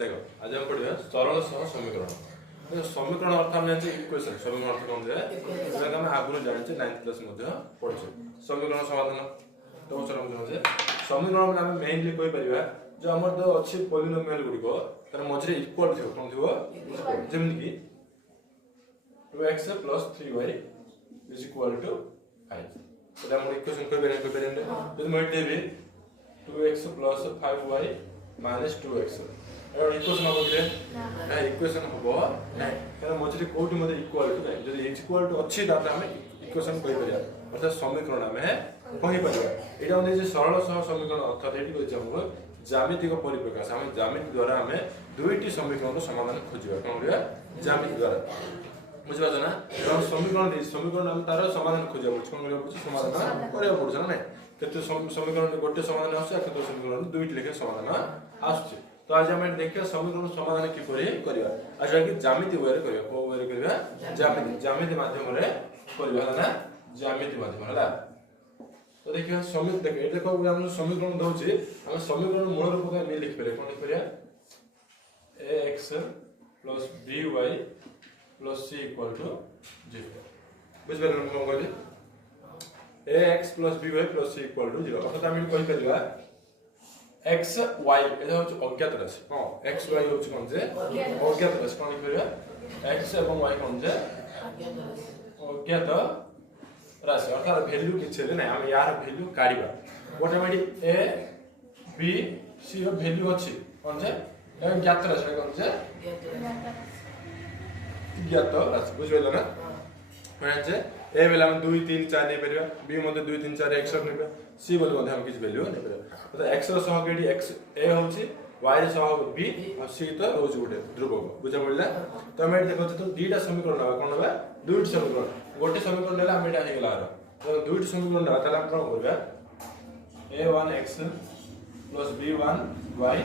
देखो आज हम पढ़िया सरल सह समीकरण। समीकरण अर्थ हम जानते इक्वेशन समीकरण अर्थ कौन है जेटा हम आगुन जानते 9th क्लास मध्ये पढ़छे समीकरण समाधान तो सर हम जे समीकरण में हम मेनली कोइ परिबा जो हमर जो अछि पॉलिनोमियल गुडी को तर मझरे इक्वल थियो कोन थियो जेमनि कि 2x + 3y = 5 तो हम इक्वेशन कोइ बेरे तो मैं देबे 2x + 5y - 2x और इक्वेशन हो गए ना इक्वेशन हो ना कारण मझरे कोठी मध्ये इक्वल टू नहीं जदी इक्वल टू अच्छी दाता हम इक्वेशन कहि परिया अर्थात समीकरण में कहि परिया एटा होने जे सरल सह समीकरण अर्थात एटी को हमको ज्यामितिक परिप्रकाश हम ज्यामिति द्वारा हम दुईटी समीकरण को समाधान खोजिबा कोन होया ज्यामिति द्वारा बुझबा ना हम समीकरण हम तार समाधान खोजिबा कोन होया समाधान करिया पड़छ ना नहीं केते समीकरण गोटे समाधान आछे केते समीकरण दुईटी लेखे समाधान आछे तो आज हम देखिए समीकरण समाधान किपरि करिया आज कि ज्यामिति वे रे करिया को वे रे करिया ज्यामिति माध्यम रे करिया ना ज्यामिति माध्यम हला तो देखिए समीकरण देखो हम समीकरण दउछि हम समीकरण मूल रूप में लिख पेले कोन लिख परिया ax + by + c = 0 बुझबे हम कोन कहली ax + by + c = 0 अर्थात हम कहि परिया x y एटा होछ अज्ञात राशि हां x y होछ कोन जे अज्ञात राशि कोन लिख परिया x एवं y कोन जे अज्ञात राशि अर्थात वैल्यू किछ नै हम यार वैल्यू काढिबा ऑटोमेटिक a b c रो वैल्यू अछि कोन जे ज्ञात राशि कोन जे ज्ञात राशि बुझिबेला ना माने जे a बेला हम 2 3 4 नै परिबा b मध्ये 2 3 4 x नै परिबा c बोले मध्ये हम किछ वैल्यू नै परिबा तो x रो सहगेडी x a होछि y रो सहग b और c तो रोज गुटे ध्रुव बुझा पड़ला तो हम देखो तो दुईटा समीकरण ना कोन बा दुईटा समीकरण गोटे समीकरण लेला हम एटा हेगला तो दुईटा समीकरण ना तला हम करबा a1x + b1y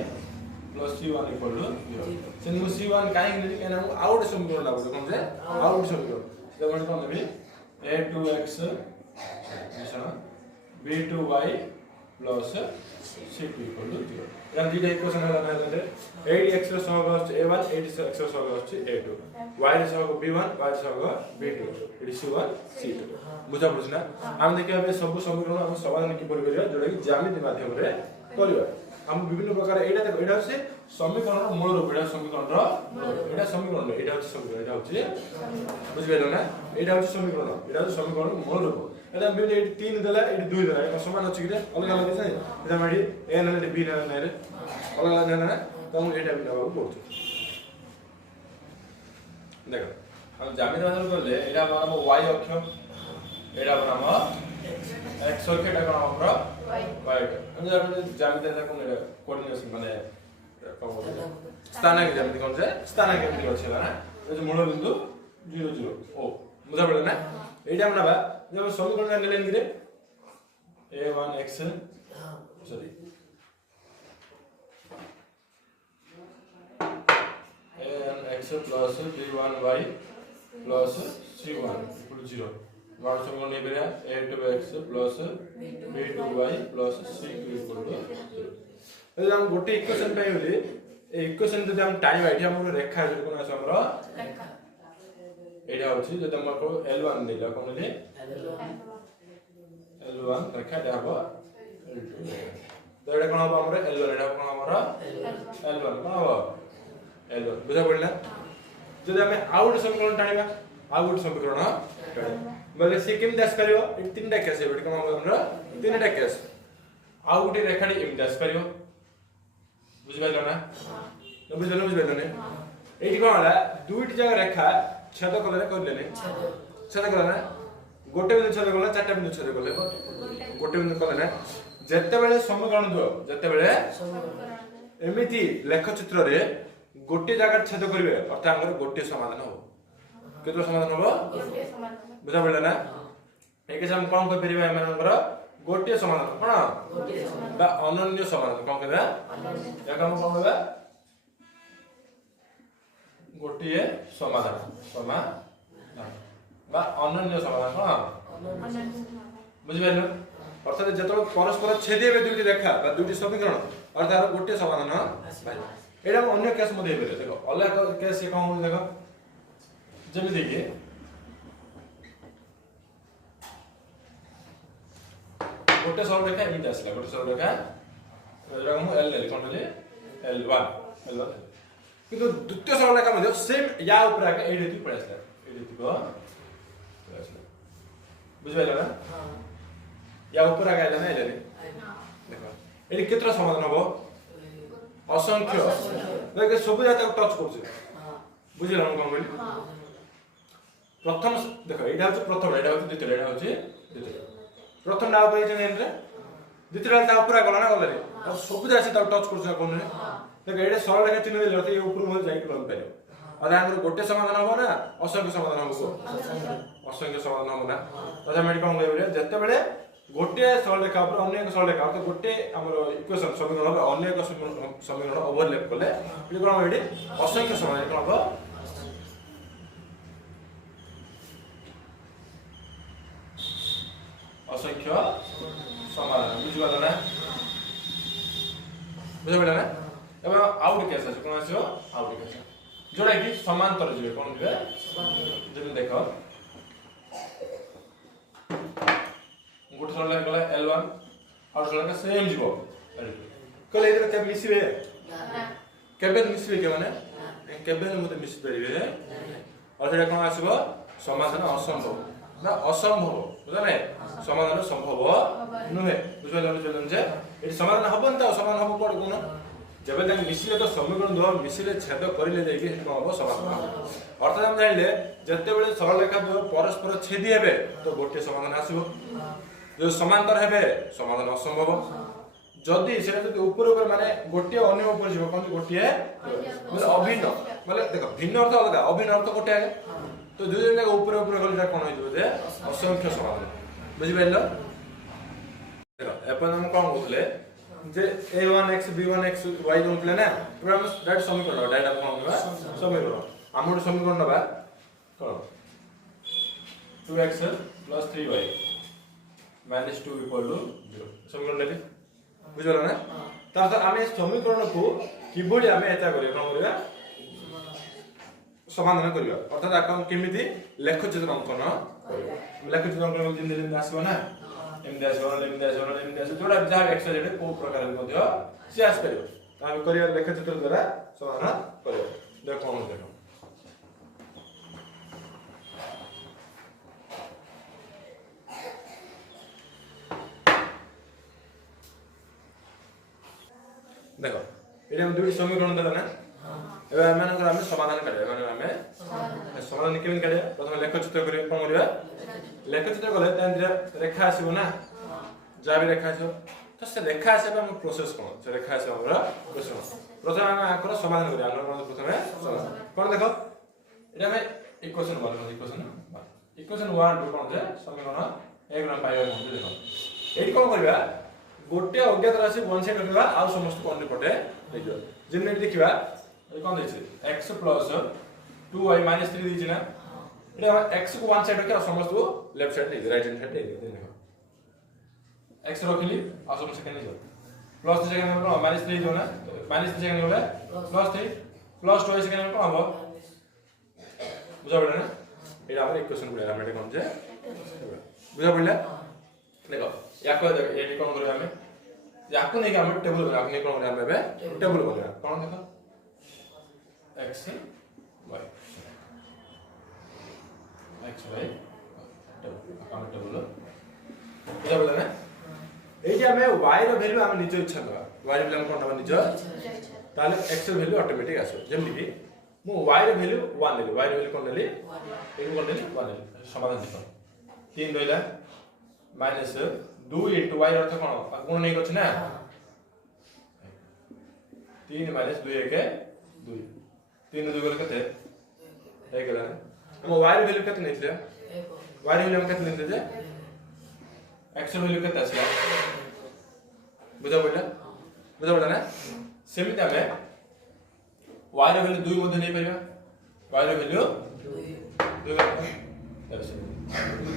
+ c1 = 0 सिंगु c1 काहे नै केना हम आउट समीकरण ना कोन जे आउट समीकरण तो हम कोन लेबी a2x b2y + c2 = 0 यानी दीटा इक्वेशन है ना 8x रो सहग अछि a1 8x रो सहग अछि a2 y रो सहग b1 y रो सहग b2 इडी c1 c2 बुझा बुझना हम देखिए अब सब समीकरण हम समाधान कि करिया जोडा कि ज्यामिति माध्यम रे करिया हम विभिन्न प्रकार एटा देखो एटा से समीकरण मूल रूप एटा समीकरण एटा समीकरण एटा होछि समीकरण एटा होछि बुझबेलो ना एटा होछि समीकरण मूल रूप एटा बिले 3 देला एटा 2 देला एटा समान अछि कि अलग अलग छै एटा माडी a नै b नै रे अलग अलग ना तो हम एटा बिना बाबू बोलछु देखो हम ज्यामिति माध्यम करले एटा हम y अक्ष एटा हम x अक्ष एटा हम y हम ज्यामिति दा कोन एटा कोऑर्डिनेशन माने स्थानांक ज्यामिति कोन जे स्थानांक ज्यामिति अछि ना ए मूल बिंदु 0 0 ओ बुझा पड़ला ना एटा हम ना जब समीकरण ने लेन गिरे a1x sorry a1x + b1y + c1 = 0 वार समीकरण ने बेरा a2x + b2y + c2 = 0 हम गोटे इक्वेशन पाइ होली ए इक्वेशन जदि हम टाइम आइडिया हम रेखा जदि कोन आसे हमरो रेखा एटा होछि जदि हमको L1 नेला कोन ले L1 रेखा देबो L2 तो एटा कोन हो हमरो L1 एटा कोन हमरो L1 कोन हो L1 बुझा पड़ला जदि हम आउट समीकरण टाइबा आउट समीकरण बोले से केम दास करियो ए तीनटा केस है बेटा कोन हमरो तीनटा केस आउट रेखाडी एम दास करियो बुझबेला ना तो बुझबेला ने एठी कोन होला दुईटी जगह रेखा छेद कले कर लेने छेद कले ना गोटे बिंदु छेद कले चारटा बिंदु छेद कले गोटे बिंदु कले ना जत्ते बेले समीकरण दो जत्ते बेले एमिति लेख चित्र रे गोटे जगह छेद करिवे अर्थात हमर गोटे समाधान हो केतो समाधान हो गोटे समाधान बुझा पड़ला ना एके हम कोन कर परिबा हमर गोटे समाधान कोन गोटे समाधान बा अनन्य समाधान कोन कहबा अनन्य या हम कोन कहबा गोटे समाधान बा अनन्य समाधान कोन अनन्य बुझबेलो अर्थात जतो परस्पर छेदेबे दुईटी रेखा बा दुईटी समीकरण अर्थात गोटे समाधान भाई एटा अन्य केस मध्ये हेबे देखो अलग केस ये कौन देखो जब देखिए गोटे सरल रेखा एमिति आसला गोटे सरल रेखा एटा हम एल ले कोन ले L1 किंतु द्वितीय सरल रेखा मध्ये सेम या ऊपर आके एडी थी पड़े आसला एडी थी को बुझाइला ना हां या ऊपर आके आइला ना एले देखो एडी केतरा समाधान हबो असंख्य देखो सब जाता टच करछ बुझिला हम कोन बोली प्रथम देखो एटा होछ प्रथम एटा होछ द्वितीय एटा होछ द्वितीय प्रथम ना ऊपर जे नेम रे द्वितीय ता ऊपर गला ना गला रे अब सब जासी ता टच करछ कोन रे देखो एटा सरल रेखा चिन्ह देले ये ऊपर मो जाई कोन पारे अदा हमर गोटे समाधान हबो ना असंख्य समाधान हबो असंख्य समाधान हबो ना अदा मेडी कोन कहबे जत्ते बेले गोटे सरल रेखा ऊपर अन्य एक सरल रेखा तो गोटे हमर इक्वेशन समीकरण हबो अन्य एक समीकरण ओवरलैप करले ये कोन एडी असंख्य समाधान कोन हबो असंख्य समाधान बुझिबाला ना बुझिबाला ना एबा आउट केस আছে कोन आछो आउट केस जोड़ा कि समांतर जिवे कोन दिबे जब देखो गोटे सरल रेखा गला L1 और सरल रेखा सेम जीवो कले इधर के मिसिबे केबे मिसिबे के माने केबे मते मिसि परिबे और सेटा कोन आसीबो समाधान असंभव ना असंभव बुझले समाधान संभव नुहे बुझले जे एटी समाधान हबन त समाधान हबो कोड कोन जब तक मिसिले तो समीकरण दो मिसिले छेद करिले देकी हेत हबो समाधान अर्थात हम जानिले जत्ते बेले सरल रेखा दो परस्पर छेदी हेबे तो गोटे समाधान आसीबो जो समांतर हेबे समाधान असंभव जदी सेटा जदी ऊपर ऊपर माने गोटे अन्य ऊपर जीव कोन गोटे मतलब अभिन्न मतलब देखो भिन्न अर्थ अलग अभिन्न अर्थ गोटे आगे तो दुई जन ऊपर ऊपर गले कोन होइजो जे असंख्य समाधान बुझि पाइलो देखो अपन हम कोन कहले जे a1x b1x y जोंतले ना पूरा हम डायरेक्ट समीकरण डायरेक्ट कोन होबा समीकरण हमर समीकरण नबा कोन 2x + 3y -2 = 0 समीकरण लेबे बुझलो ना तार आमे समीकरण को किबोडी आमे एता करिया कोन करिया समाधान करिया अर्थात आकम केमिति लेखचित्र अंकन करिया लेखचित्र अंकन दिन दिन आसबो ना एम दास जोड़ा जहाँ एक्सरसाइज को प्रकार मध्ये से आस परियो हम करिया लेखचित्र द्वारा समाधान करियो देखो हम देखो देखो एटा हम दुई समीकरण देला ना एबा मानकर हम समाधान करिया माने हमें समाधान केमिन करिया प्रथम लेखचित्र करिया कोन करिया लेखचित्र गले तन रेखा आसीबो ना जा भी रेखा आसीबो तो से रेखा आसीबा हम प्रोसेस कोन से रेखा आसीबा हमरा प्रोसेस प्रथम हम आकर समाधान करिया हम प्रथमे समाधान कोन देखो एटा में इक्वेशन 1 इक्वेशन 1 को कोन जे समीकरण 1 न पाइबा कोन देखो एटी कोन करबा गोटे अज्ञात राशि वन साइड रखबा आ समस्त कोन पटे देखियो जिने देखिबा कोन दैछि x + 2y - 3 दिछि ना एटा x को वन साइड रखे समस्त को लेफ्ट साइड दे राइट हैंड साइड दे देखो x रखली आ समस्त सेकंड जो प्लस सेकंड में कोन -3 जो ना -3 सेकंड होले +3 + 2 सेकंड में कोन हबो बुझा पड़ला ना एटा हमर इक्वेशन पड़ला हमरे कोन जे बुझा पड़ला देखो याको एटी कोन करबा हमें याको नै हम टेबल बना अपने कोन करबा हमें टेबल बना कोन देखो x y x y table table बुझा पड़ला ना एटी हमें y रो वैल्यू हम निज इच्छा दबा y रो वैल्यू कोन दबा निज ताले x रो वैल्यू ऑटोमेटिक आसो जेमि कि मु y रो वैल्यू 1 लेली y रो वैल्यू कोन लेली एगु कोन लेली 1 लेली समाधान देखो 3 दोइला -2 * y अर्थ कोन गुण नै कछ ना 3 - 2 1 2 3 2 गले कते हे गेला हम y रो वैल्यू कते नैथिले y रो वैल्यू हम कते नैथिले जे x रो वैल्यू कते आसला बुझा पड़ला ना सेमिति हमें y रो वैल्यू 2 मध्ये नै परिबा y रो वैल्यू 2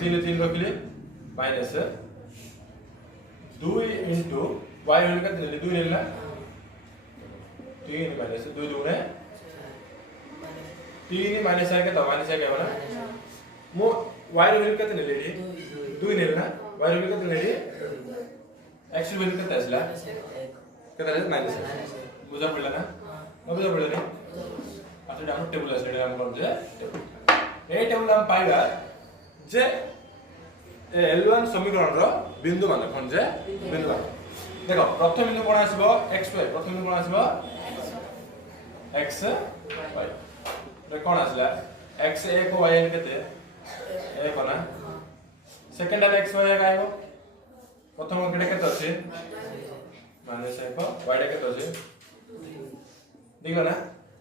3 3 रखले माइनस 2 * y वैल्यू कते ले 2 लेला 3 माइनस 2 दुने 3 माइनस 1 केतो माइनस 1 केवल मो y ର वैल्यू केते नेली 2 नेली ना y ର वैल्यू केते नेली x ର वैल्यू केते आसला केते आले माइनस 1 बुझा पड़ला ना बुझा पड़ला नहीं अच्छा डाउन टेबल आसे हम कोन जे ए टेबल हम पाइबा जे L1 समीकरण रो बिंदु मान कोन जे बिंदु मान देखो प्रथम बिंदु कोन आसीबो x y प्रथम बिंदु कोन आसीबो x y रे कोन आसला x a को y n केते a कोना सेकंड आले x y आइबो प्रथम केते केते अछि माइनस 1 y केते अछि देखो ना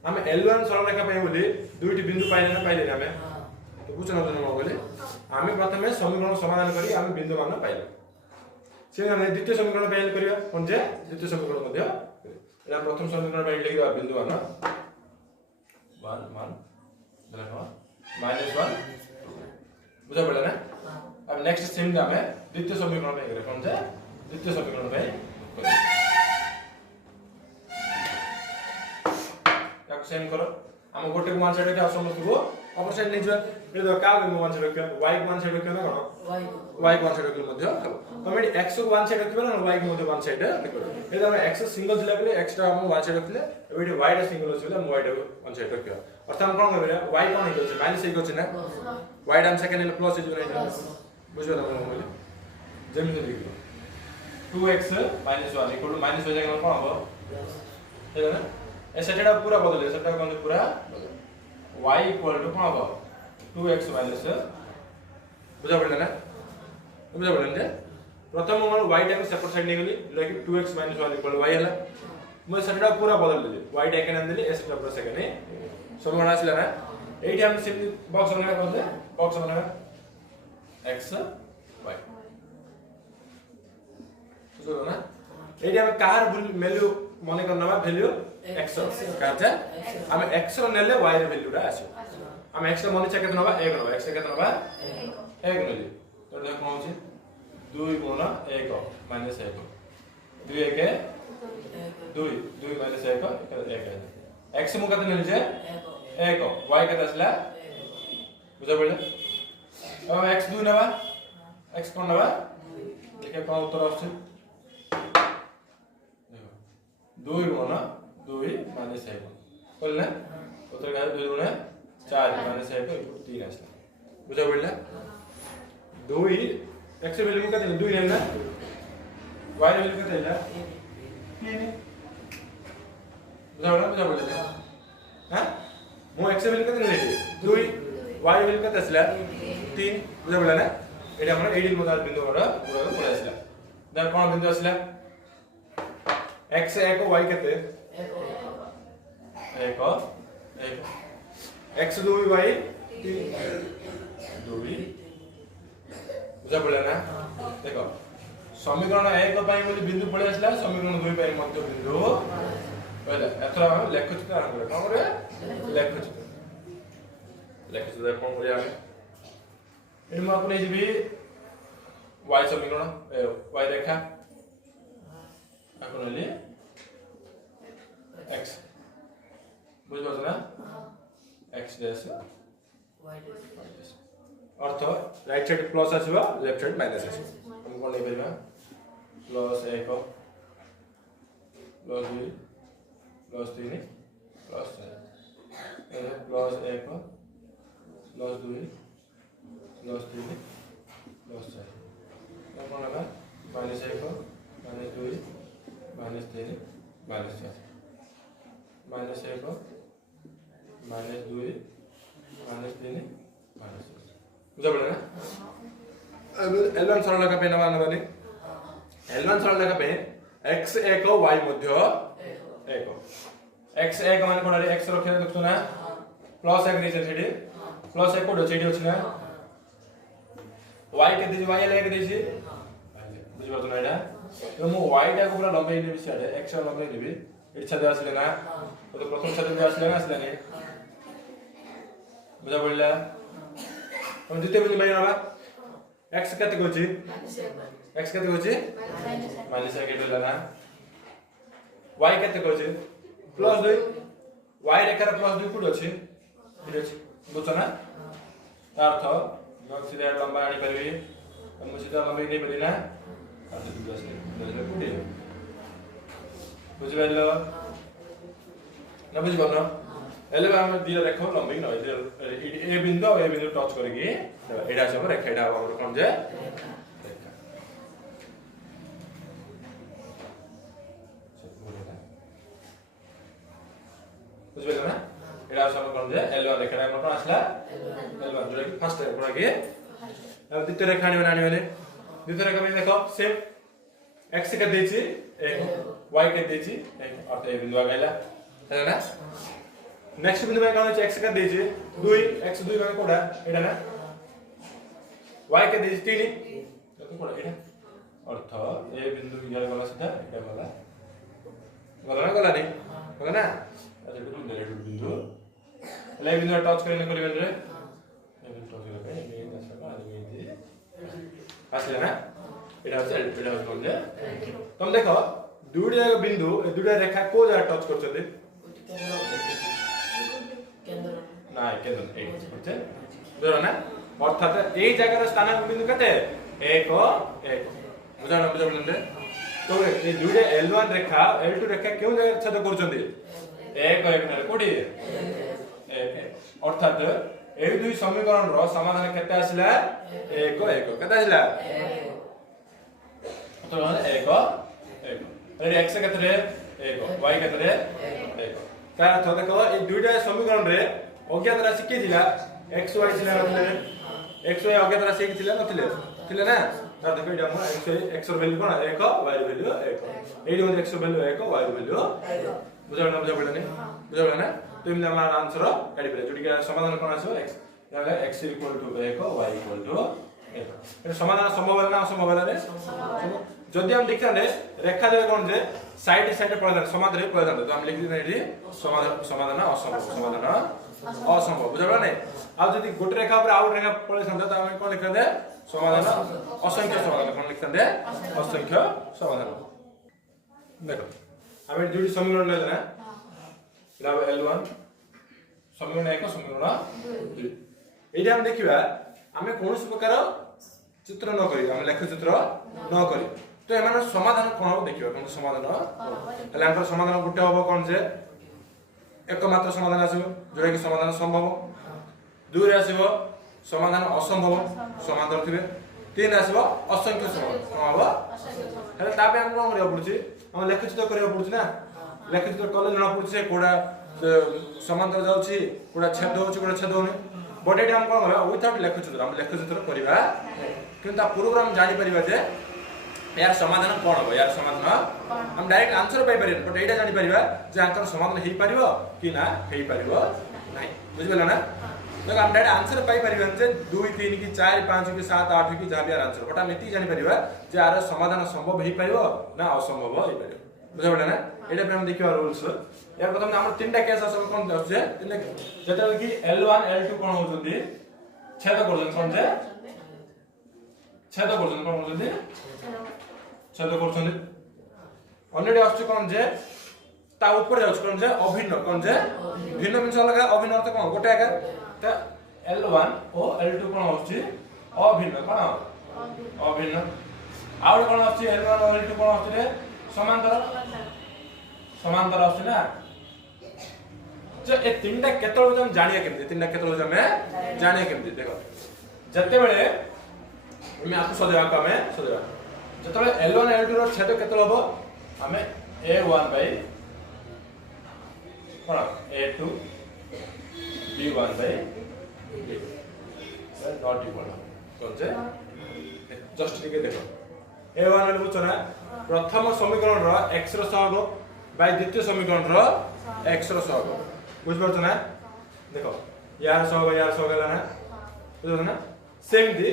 हम L1 सरल रेखा पाइ बोली दुईटी बिंदु पाइले ना पाइले हमें तो बुझना तो हम बोली आमे प्रथमे समीकरण समाधान करी आमे बिंदु मान पाइले से हम द्वितीय समीकरण पाइले करिया कोन जे द्वितीय समीकरण मध्ये एला प्रथम समीकरण पाइले लिखि दवा बिंदु मान 1 मान देखो -1 बुझा पड़ला ना अब नेक्स्ट सेम में हमें द्वितीय समीकरण पाइ करे कोन जे द्वितीय समीकरण पाइ याक सेम करो हम गोटे वन साइड के समस्त को अपर साइड नै जवा ए तो का को वन साइड रखियो y को वन साइड रखियो ना कोन y को वन साइड रखियो मध्ये हम एडी x को वन साइड रखियो ना y को मध्ये वन साइड रखियो ए तो हम x सिंगल थिला बेले x टा हम वन साइड रखिले एडी y टा सिंगल होसिला हम y टा वन साइड रखियो अर्थात हम कोन करबे y कोन इक्वल छै माइनस 1 छै ना y टा हम सेकंड ले प्लस इज नै बुझो ना हम जमी से लिखो 2x - 1 इक्वल टू -1 जगह कोन हो है ना ए सेटा पूरा बदले सेटा कोन पूरा y इक्वल टू कोन हो 2x माइनस बुझा पड़ला ना बुझा पड़ला ने प्रथम हम y टा को सेपरेट साइड नै गली लाइक 2x - 1 इक्वल y हला मैं सेटा पूरा बदल देली y टा के नाम देली s टा पूरा सेकंड नै समीकरण आसला ना एठी हम सिंपली बॉक्स बना करते बॉक्स बना x y बुझो ना एठी हम कार वैल्यू मने करनबा वैल्यू x काचा हम x रो नेले y रो वैल्यू रा आसी हम x रो मने केते नबा 1 नबा x केते नबा 1 नेली तो देख कोन छी 2 गुण 1 माइनस 1 2 1 2 2 माइनस 1 1 x मु केते नेली जे 1 y केते असला बुझा पड़ला अब x 2 नबा x कोन नबा देखे कोन उत्तर आछे 2 गुण 2 माइनस 1 बोलना उत्तर का 2 गुण 4 माइनस 1 3 आसला बुझा पड़ला 2 x वैल्यू केते 2 लेना y वैल्यू केते है 3 बुझा पड़ला हां मो x वैल्यू केते लेली 2 y वैल्यू केते आसला 3 बुझा पड़ला ना एटा हमरा 18 मोदाल बिंदु हमरा पूरा पड़ा आसला दा कोन बिंदु आसला x 1 y केते 1 x 2 y 3 2 बुझा पड़ला ना देखो समीकरण 1 पई बोली बिंदु पड़े आसला समीकरण 2 पई मध्य बिंदु पहला एथरा हम लेखचित्र आरंभ करे कोन करे लेखचित्र कोन करे हम एडी म आपने जी भी y समीकरण y रेखा अपन ले x बुझ पाछ ना x डैश y डैश अर्थ राइट साइड प्लस आसीबा लेफ्ट साइड माइनस आसीबा हम कोन नै परबा प्लस 1 प्लस 2 प्लस 3 प्लस 4 ए प्लस 1 प्लस 2 प्लस 3 प्लस 4 कोन लगा minus 1 minus 2 minus 3 minus 4 minus 1 minus 2 minus 3 minus 4 बुझा पड़ा ना अब L1 सरल रेखा पे नवा नवानी L1 सरल रेखा पे x 1 y मध्य 1 x 1 मान कोन रे x रखे देखतो ना प्लस 1 नीचे छेडी प्लस 1 को छेडी अछि ना y के दिस y ले के दिस बुझ पाछ ना एटा तो मो y टा को पूरा लंबाई नेबी सियाडे x लंबाई नेबी एटा छादे आसले ना तो प्रथम छादे भी आसले ना आसले ने बुझा पड़ला हम द्वितीय बिंदु बाई नबा x केते कोछि x केते कोछि -1 केते ना y केते कोछि +2 y रेखार +2 कोड अछि ठीक अछि बुझछ ना अर्थ म सीधा लंबा आनी परिबे हम सीधा लंबा नहीं परिना अर्थ दुई आसे कोडी बुझिबेलो न बुझिबनो एले हम दिया रेखा लंबी न ए बिंदु टच करके एडा सब रेखा एडा हमर कोन जे रेखा बुझिबेलो ना एडा सब कोन जे L1 रेखा हमर कोन आसला L1 जोरा कि फर्स्ट रेखा के अब द्वितीय रेखा आनी बेले द्वितीय रेखा में देखो सेम x के देछि एक y के देछि एक अर्थ ए बिंदु आ गइला है ना नेक्स्ट बिंदु में कोन x का देछि 2 x 2 में कोडा एडा ना y के देछि 3 तो कोडा एडा अर्थ ए बिंदु की गला सीधा एटा गला नहीं अच्छा बिंदु डायरेक्ट बिंदु ले बिंदु टच करने करिबे रे ए बिंदु टच करके ए दशका आदमी दे आसले ना एटा होछ कोन जे तुम देखो दुईटा बिंदु ए दुईटा रेखा को जगह टच करछते केंद्र ना केंद्र एक होते बुझो ना अर्थात ए जगह स्थानांक बिंदु कते 1 1 बुझा ना बुझा बोलले तो ए दुईटा L1 रेखा L2 रेखा क्यों जगह छेद करछते 1 1 ने कोडी 1 अर्थात ए दुई समीकरण रो समाधान केते आसिला 1 1 केते आसिला तो 1 1 अरे x केते 1 y केते 1 का अर्थ देखो ए दुईटा समीकरण रे अज्ञात राशि के दिला x y छिला नथिले x y अज्ञात राशि के थिला नथिले थिले ना त देखो एटा हम x रो वैल्यू कोन 1 y रो वैल्यू 1 एडी होन x रो वैल्यू 1 y रो वैल्यू 1 बुझा ना बुझा पड़ले बुझा ना तो इम हमारा आंसर काढी परे जोटी के समाधान कोन आसो x याले x = 1 y = 1 ए समाधान संभव है ना असंभव है रे जदि हम देखथाने रेखा देबे कोन जे साइड साइड प्रदान समाधान रे प्रदान तो हम लिख दिना एडी समाधान असंभव बुझा नै आ जदि गोटे रेखा पर आउट रेखा पळे संदा त हम कोन लिखा दे समाधान असंख्य समाधान कोन लिखा दे असंख्य समाधान देखो हम जोडी समीकरण ले ना इला L1 समीकरण 1 समीकरण 2 एडी हम देखिबा हमें कोनोस प्रकार चित्र न करी हम लेख चित्र न करी तो एमान समाधान कोन हो देखिबा कोन समाधान हले हमर समाधान गुटे होबो कोन जे एकमात्र समाधान आसीबो जोरा कि समाधान संभव दुई रे आसीबो समाधान असंभव समाधान थिबे तीन आसीबो असंख्य समाधान कोन होबो हले ताबे हम कोन करिया पड़ुची हम लेख चित्र करिया पड़ुची ना लेख चित्र कले जणा पड़ुची कोडा समांतर जाउची कोडा छेद होउची कोडा छेद होनी बट एटा हम कोन होबा विथआउट लेख चित्र हम लेख चित्र करिबा किंतु पूर्व हम जानि परिबा जे यार समाधान कोन हो यार समाधान हम डायरेक्ट आंसर पाई परिबा बट एटा जानि परिबा जे आंसर समाधान हेई परिबो कि ना हेई परिबो नाही बुझिबला ना तो हम डायरेक्ट आंसर पाई परिबा जे 2 3 की 4 5 की 7 8 की जहां भी आंसर बट हम एती जानि परिबा जे यार समाधान संभव हेई परिबो ना असंभव हेई परिबो बुझिबला ना एटा पे हम देखिबा रूल्स यार प्रथम हमर तीनटा केस आसे कोन जे तीनटा जेतल कि L1 L2 कोन होउछंती छेद करछन कोन जे छेद करछन कोन होउछंती छेद करछन ऑलरेडी आछे कोन जे ता ऊपर जाउछ कोन जे अभिन्न कोन जे भिन्न मींस अलग अभिन्न अर्थ कोन गोटे आगे त L1 ओ L2 कोन होउछि अभिन्न कोन अभिन्न आउर कोन होउछि L1 और L2 कोन होउछि रे समांतर आछे ना जे ए तीनटा केतल हम जानिया केमति तीनटा केतल हम जानिया केमति देखो जते बेले मैं आपको सदैव हमें सदैव जते L1 L2 रो छेद केतल होबो हमें A1 बाय कोन A2 B1 by B not equal कोन जे जस्ट टिके देखो A1 रे बुझना प्रथम समीकरण रो x रो सहग बाय द्वितीय समीकरण रो x रो सहग बुझ परछ ना देखो यार सहग गला ना बुझो ना सेम दी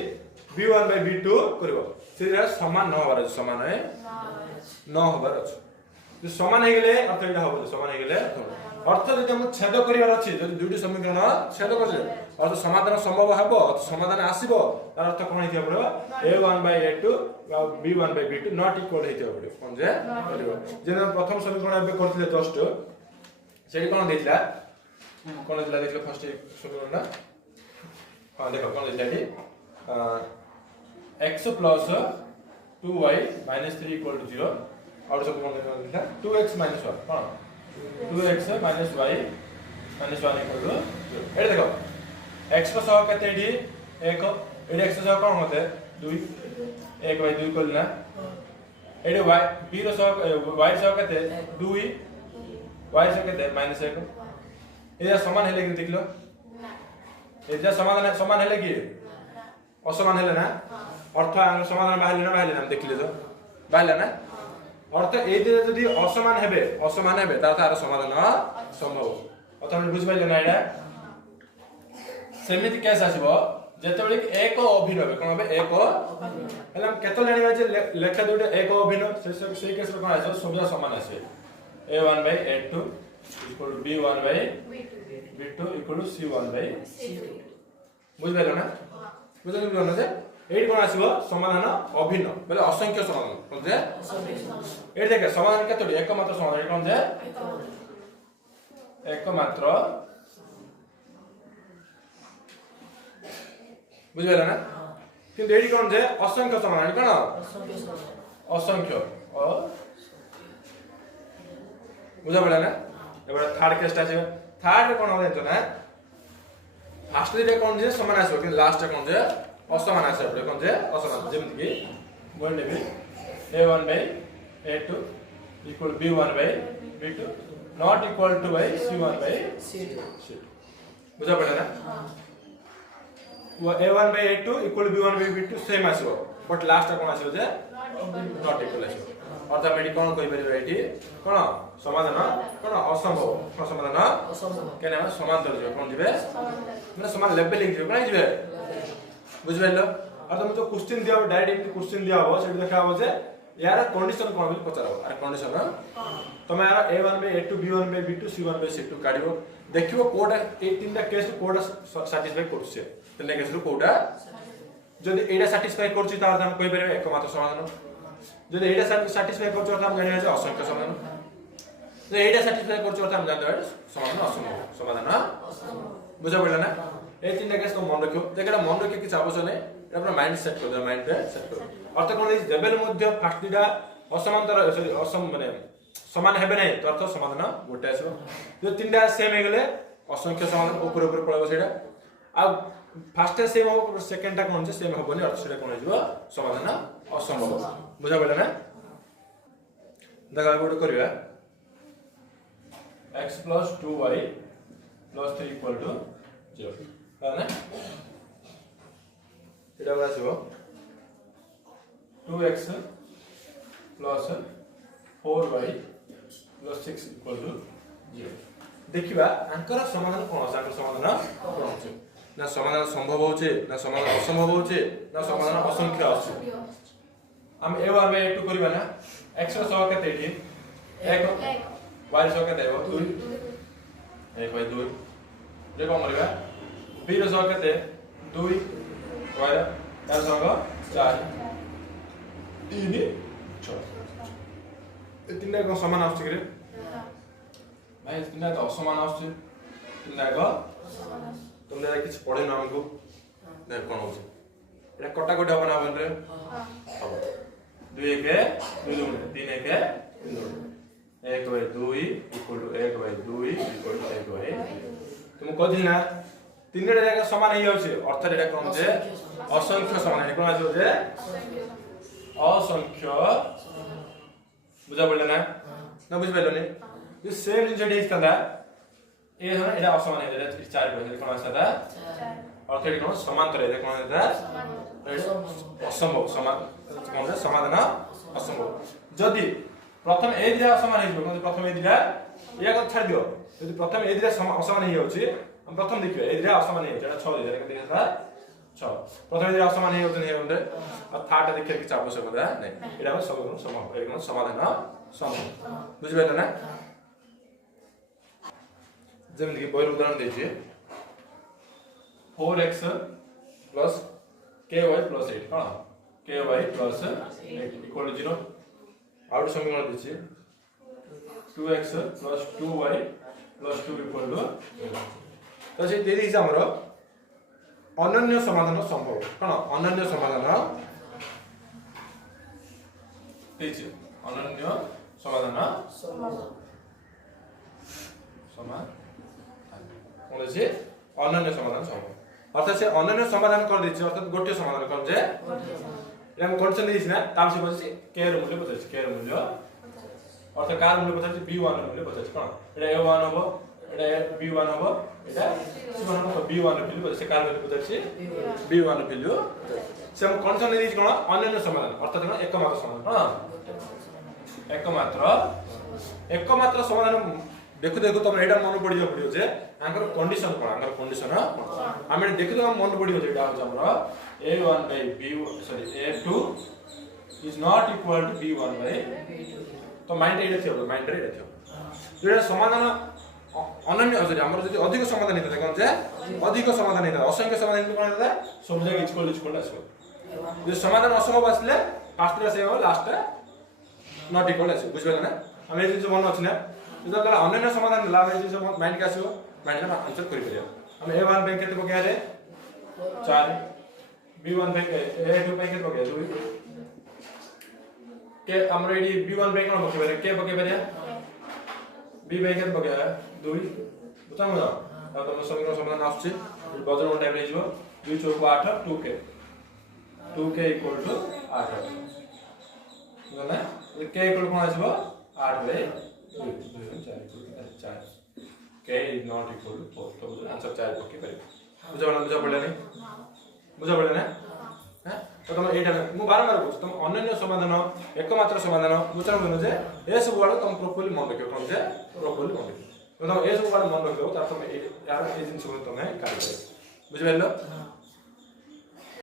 b1 बाय b2 करबो सेरा समान न होबार समान है न होबार अछि जे समान हे गेले अर्थ एटा होबो समान हे गेले अर्थ जदि हम छेद करिवार अछि जदि दुइटी समीकरण छेद करछे अर्थ समाधान संभव हबो समाधान आसीबो तार अर्थ कोन हिथिया पड़ो a1 by a2 b1 by b2 not equal हेतिया पड़ो कोन जे करबो जे प्रथम समीकरण एबे करथिले जस्ट सेठी कोन देथिला कोन देथिला देखो फर्स्ट समीकरण ना हां देखो कोन देथिला एठी x plus 2y minus 3 equal to 0 और सब कोन देथिला 2x minus 1 हां 2x minus y minus 1 equal to 0 एठी देखो x को सह केते एठी 1 एठी x सह कोन होते 2 1 by 2 इक्वल ना एठी y b रो सह y सह केते 2 y सह केते -1 एजा समान हेले कि देखलो एजा समान हेले कि असमान हेले ना अर्थ आंग समाधान बाहले ना देखले तो बाहले ना अर्थ ए जे जदी असमान हेबे तार समाधान संभव अथ हम बुझ पाइले ना एडा सेमिति केस आसीबो जेतबेले एक अभिनव कोन होबे एक हला हम केतो जानिबा जे लेखा दुटे एक अभिनव से केस रो कोन आछो सबजा समान आछे a1 by a2 equal to b1 by b2 equal to c1 by c2 बुझ पाइलो ना बुझलो ना जे एठी कोन आसीबो समाधान अभिन्न बेले असंख्य समाधान कोन जे एठी देख समाधान केतोडी एक मात्र समाधान एठी कोन जे एक मात्र बुझ पाइलो ना किंतु एठी कोन जे असंख्य समाधान कोन असंख्य बुझा पड़ा ना एबार थर्ड केसटा छै थर्ड कोन होय तो ना फास्ट रे कोन जे समान आछो कि लास्ट रे कोन जे असमान आछो रे कोन जे असमान जेमति कि बोल लेबे a1 by a2 equal to b1 by b2 not equal to by c1 by c2 बुझा पड़ा ना a1 by a2 equal to b1 by b2 same आछो बट लास्ट रे कोन आछो जे नॉट इक्वल आछो अर्थात कोन कहि परिबे एठी कोन समाधान कोन असंभव कोन समाधान असंभव केना समांतर जे कोन दिबे माने समान लेवल लिख दिबे कोन दिबे बुझ पाइलो और तुम जो क्वेश्चन दिया हो डायरेक्ट क्वेश्चन दिया हो सेठी देखा हो जे यार कंडीशन कोन बिल पचार हो अरे कंडीशन तुम यार a1 by a2 b1 by b2 c1 by c2 काढिबो देखिबो कोडा ए तीनटा केस कोडा सैटिस्फाई करछे तेले केस कोडा जदि एटा सैटिस्फाई करछि त हम कहि परिबे एकमात्र समाधान जदि एटा सैटिस्फाई करछ त हम जानिबे जे असंख्य समाधान जे एटा सैटिस्फाई करछ त हम जानबे समाधान असंभव समाधान बुझा पड़ला ना ए तीनटा केस को मन रखियो जेकरा मन रखियो कि आवश्यक नै एटा अपना माइंड सेट कर दो माइंड पे सेट कर अर्थ कोन इज जेबेल मध्य फाक्तिडा असमांतर असम माने समान हेबे नै तो अर्थ समाधान गोटे आछो जो तीनटा सेम हे गेले असंख्य समाधान ऊपर ऊपर पळबो सेटा आ फर्स्ट सेम हो सेकंड टा कोन जे सेम होबनी अर्थ सेटा कोन हिजो समाधान असंभव बुझा पड़ला ना देखा गोटे करिया x plus 2y plus 3 equal to 0 है ना एटा बरा छो 2x plus 4y plus 6 equal to 0 देखिबा आंकर समाधान कोन आंकर समाधान कोन अछि ना समाधान संभव होचे ना समाधान असंभव होचे ना समाधान असंख्य अछि हम a1 by a2 करिबा ना x रो सह केते एठी 1 y सह केते 2 1 by 2 जे कोन करिबा b रो सह केते 2 y तार सह 4 3 6 ए तीनटा को समान आछी रे भाई तीनटा तो असमान आछी तीनटा को तुमने किछ पढे न हमको देख कोन होछ एटा कटा कटा बना बन रे हां 2 1 2 2 3 1 3 2 1 by 2 equal to 1 by 2 equal to 1 by तुम कहथि ना तीनटा जाका समान हे होछ अर्थ एटा कोन जे असंख्य समान हे कोन आछो जे असंख्य बुझा पड़ला ना बुझ पाइलो ने ये सेम जिन जडी इस्तादा ए हन एटा असमान हे एटा 4 को कोन आछदा अर्थ एटा कोन समांतर हे कोन आछदा असंभव समान कोन जे समाधान असंभव जदी प्रथम ए दिया असमान हे कोन प्रथम ए दिया या को छाड़ दियो जदी प्रथम ए दिया असमान हे होछि हम प्रथम देखियो ए दिया असमान हे एटा 6 दिया के देखा 6 प्रथम ए दिया असमान हे होतन हे होंदे और थर्ड देखिए कि आवश्यकता नै एटा सब संभव एकदम समाधान संभव बुझ पाइलो ना जेमन कि पहिलो उदाहरण देखिए 4x plus ky plus 8 हां ky plus 8 equal to 0 out समीकरण दीजिए 2x plus 2y plus 2 equal to तो से दे दिस हमरो अनन्य समाधान संभव कौन अनन्य समाधान देखिए अनन्य समाधान कौन से अनन्य समाधान संभव अर्थात से अनन्य समाधान कर देछि अर्थात गोटे समाधान कर जे या हम कंडीशन देछि ना ताम से बजे k रो मूल्य बजे k रो मूल्य अर्थात कार मूल्य बजे b1 रो मूल्य बजे कोन एटा a1 हबो एटा b1 हबो एटा c1 हबो b1 रो मूल्य बजे कार मूल्य बजे b1 रो मूल्य से हम कंडीशन देछि कोन अनन्य समाधान अर्थात कोन एकमात्र समाधान कोन एकमात्र समाधान देखो देखो तुम एटा मन पड़ी जा पड़ियो जे आंकर कंडीशन कोन आंकर कंडीशन हम देखि तो मन पड़ी जे एटा हमरा a1 by b1 sorry a2 is not equal to b1 by तो माइंड एटा थियो माइंड रे एटा थियो एटा समाधान अनन्य सॉरी हमर जदि अधिक समाधान हेता कोन जे अधिक समाधान हेता असंख्य समाधान कोन हेता सब जगह इक्वल आसो जे समाधान असंभव आसले फास्ट रे से लास्ट नॉट इक्वल आसो बुझबे ना हम ए जे मन अछि ना जो कला अनन्य समाधान लाभ है जो माइंड का आसो माइंड में आंसर करि परिया हम a1 बैंक केते पके रे 4 b1 बैंक a2 बैंक केते पके 2 के हमर एडी b1 बैंक कोन पके रे के पके परिया b बैंक केते पके 2 बुझा म अब तुम समीकरण समाधान आछे बजर वन टाइम रे जिवो 2 4 8 2k इक्वल टू 8 बुझना k इक्वल कोन आछबो 8 रे 2 4 k is not equal to 4 तो आंसर 4 पक्के करियो बुझा पड़ले ना हैं तो तुम एटा मु बारंबार कहू तुम अनन्य समाधान एकमात्र समाधान बुझा गनो जे ए सब वाला तुम प्रॉपर्ली मन रखियो कोन जे प्रॉपर्ली मन रखियो तो तुम ए सब वाला मन रखियो त तुम यार ए जिन सब तुम कार्य करियो बुझबेलो